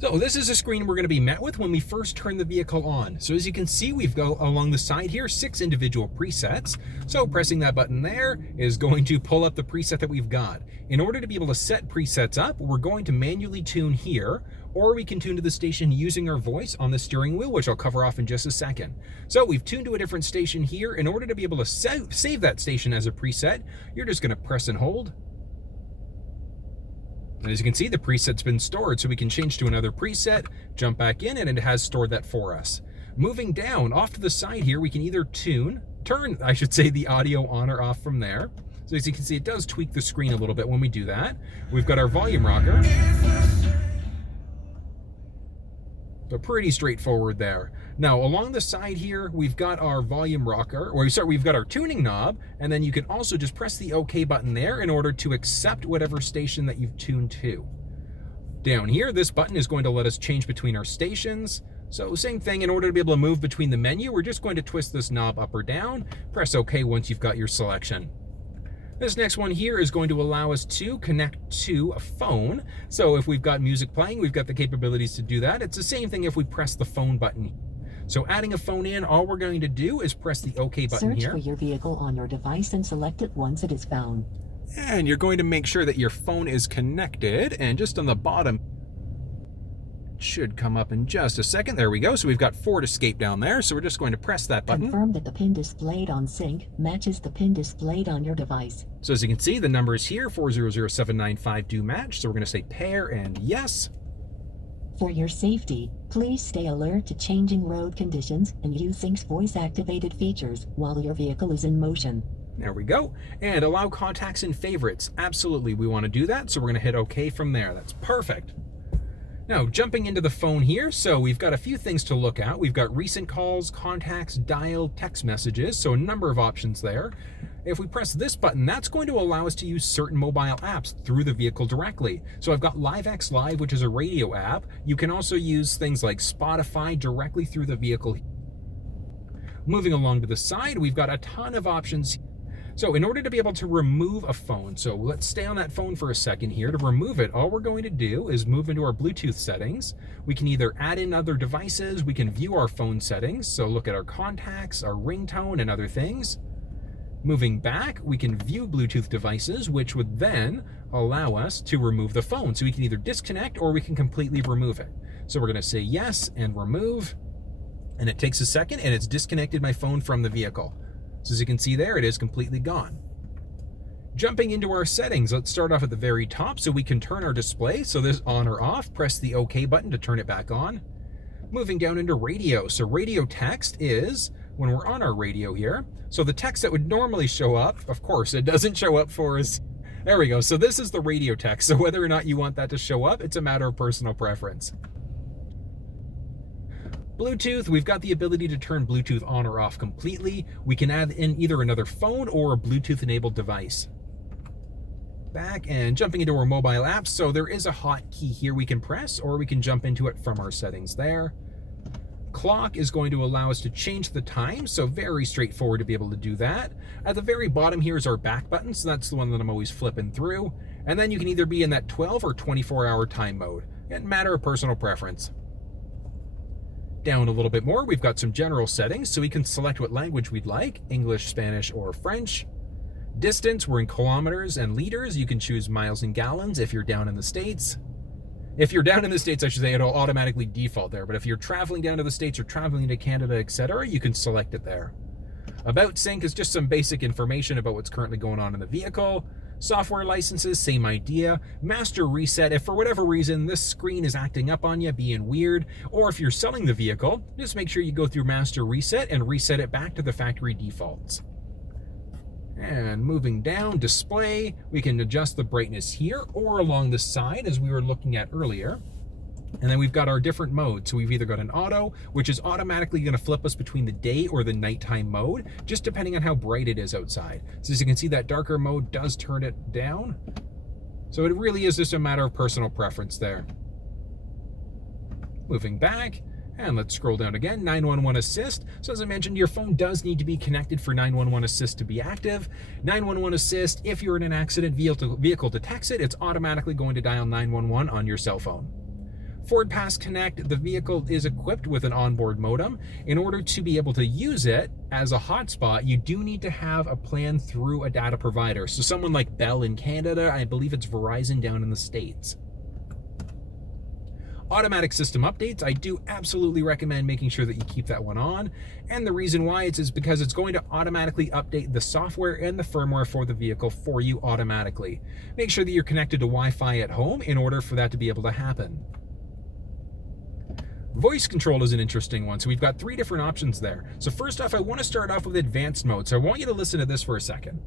So this is a screen we're going to be met with when we first turn the vehicle on. So as you can see, we've got along the side here 6 individual presets. So pressing that button there is going to pull up the preset that we've got. In order to be able to set presets up, we're going to manually tune here, or we can tune to the station using our voice on the steering wheel, which I'll cover off in just a second. So we've tuned to a different station here. In order to be able to save that station as a preset, you're just going to press and hold. And as you can see, the preset's been stored, so we can change to another preset, jump back in, and it has stored that for us. Moving down, off to the side here, we can either turn the audio on or off from there. So as you can see, it does tweak the screen a little bit when we do that. We've got our volume rocker. So pretty straightforward there. Now along the side here, we've got our volume rocker, we've got our tuning knob, and then you can also just press the OK button there in order to accept whatever station that you've tuned to. Down here, this button is going to let us change between our stations. So same thing, in order to be able to move between the menu, we're just going to twist this knob up or down, press OK once you've got your selection. This next one here is going to allow us to connect to a phone. So if we've got music playing, we've got the capabilities to do that. It's the same thing if we press the phone button. So adding a phone in, all we're going to do is press the OK button here. Search for your vehicle on your device and select it once it is found. And you're going to make sure that your phone is connected. And just on the bottom, should come up in just a second. There we go. So we've got Ford Escape down there. So we're just going to press that button. Confirm that the pin displayed on sync matches the pin displayed on your device. So as you can see, the numbers here, 400795, do match. So we're going to say pair and yes. For your safety, please stay alert to changing road conditions and use Sync's voice-activated features while your vehicle is in motion. There we go. And allow contacts and favorites. Absolutely, we want to do that. So we're going to hit OK from there. That's perfect. Now, jumping into the phone here, so we've got a few things to look at. We've got recent calls, contacts, dial, text messages, so a number of options there. If we press this button, that's going to allow us to use certain mobile apps through the vehicle directly. So I've got LiveX Live, which is a radio app. You can also use things like Spotify directly through the vehicle. Moving along to the side, we've got a ton of options. So in order to be able to remove a phone, so let's stay on that phone for a second here. To remove it, all we're going to do is move into our Bluetooth settings. We can either add in other devices, we can view our phone settings, so look at our contacts, our ringtone, and other things. Moving back, we can view Bluetooth devices, which would then allow us to remove the phone. So we can either disconnect or we can completely remove it. So we're going to say yes and remove, and it takes a second and it's disconnected my phone from the vehicle. So as you can see there, it is completely gone. Jumping into our settings, let's start off at the very top so we can turn our display. So this on or off, press the OK button to turn it back on. Moving down into radio. So radio text is when we're on our radio here. So the text that would normally show up, of course, it doesn't show up for us. There we go. So this is the radio text. So whether or not you want that to show up, it's a matter of personal preference. Bluetooth, we've got the ability to turn Bluetooth on or off completely. We can add in either another phone or a Bluetooth enabled device. Back and jumping into our mobile apps. So there is a hotkey here we can press, or we can jump into it from our settings there. Clock is going to allow us to change the time, so very straightforward to be able to do that. At the very bottom here is our back button, so that's the one that I'm always flipping through. And then you can either be in that 12 or 24-hour time mode. It's a matter of personal preference. Down a little bit more, we've got some general settings, so we can select what language we'd like, English, Spanish, or French. Distance, we're in kilometers and liters. You can choose miles and gallons if you're down in the States. If you're down in the States, I should say, it'll automatically default there. But if you're traveling down to the States or traveling to Canada, etc., you can select it there. About Sync is just some basic information about what's currently going on in the vehicle. Software licenses, same idea. Master Reset, if for whatever reason this screen is acting up on you, being weird, or if you're selling the vehicle, just make sure you go through Master Reset and reset it back to the factory defaults. And moving down, display, we can adjust the brightness here or along the side as we were looking at earlier. And then we've got our different modes. So we've either got an auto, which is automatically going to flip us between the day or the nighttime mode, just depending on how bright it is outside. So as you can see, that darker mode does turn it down. So it really is just a matter of personal preference there. Moving back, and let's scroll down again, 911 Assist. So as I mentioned, your phone does need to be connected for 911 Assist to be active. 911 Assist, if you're in an accident, vehicle detects it, it's automatically going to dial 911 on your cell phone. Fordpass Connect, the vehicle is equipped with an onboard modem. In order to be able to use it as a hotspot, you do need to have a plan through a data provider. So someone like Bell in Canada, I believe it's Verizon down in the States. Automatic system updates, I do absolutely recommend making sure that you keep that one on. And the reason why is because it's going to automatically update the software and the firmware for the vehicle for you automatically. Make sure that you're connected to Wi-Fi at home in order for that to be able to happen. Voice control is an interesting one. So we've got 3 different options there. So first off, I want to start off with advanced mode. So I want you to listen to this for a second.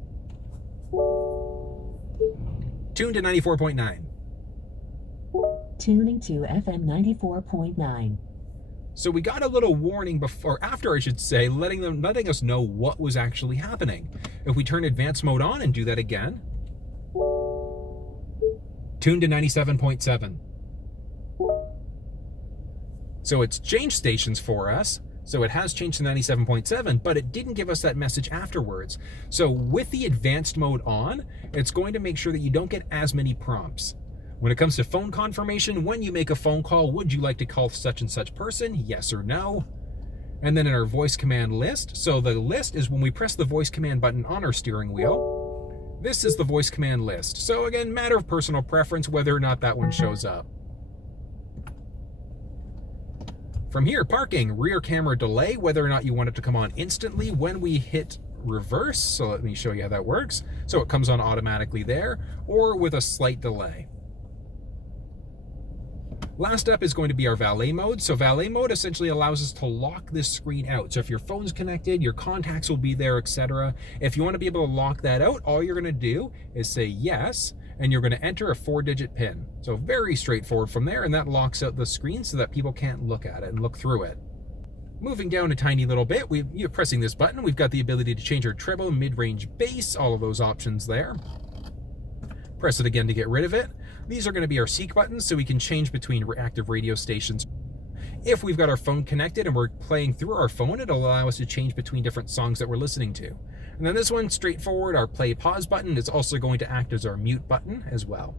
Tune to 94.9. Tuning to FM 94.9. So we got a little warning before, after I should say, letting us know what was actually happening. If we turn advanced mode on and do that again, tune to 97.7. So it's changed stations for us. So it has changed to 97.7, but it didn't give us that message afterwards. So with the advanced mode on, it's going to make sure that you don't get as many prompts. When it comes to phone confirmation, when you make a phone call, would you like to call such and such person? Yes or no? And then in our voice command list, so the list is when we press the voice command button on our steering wheel. This is the voice command list. So again, matter of personal preference whether or not that one shows up. From here, parking, rear camera delay, whether or not you want it to come on instantly when we hit reverse. So let me show you how that works. So it comes on automatically there, or with a slight delay. Last up is going to be our valet mode. So valet mode essentially allows us to lock this screen out. So if your phone's connected, your contacts will be there, etc. If you want to be able to lock that out, all you're going to do is say yes, and you're going to enter a 4-digit PIN. So very straightforward from there, and that locks out the screen so that people can't look at it and look through it. Moving down a tiny little bit, you're pressing this button, we've got the ability to change our treble, mid-range, bass, all of those options there. Press it again to get rid of it. These are going to be our seek buttons, so we can change between active radio stations. If we've got our phone connected and we're playing through our phone, it'll allow us to change between different songs that we're listening to. And then this one, straightforward, our play pause button is also going to act as our mute button as well.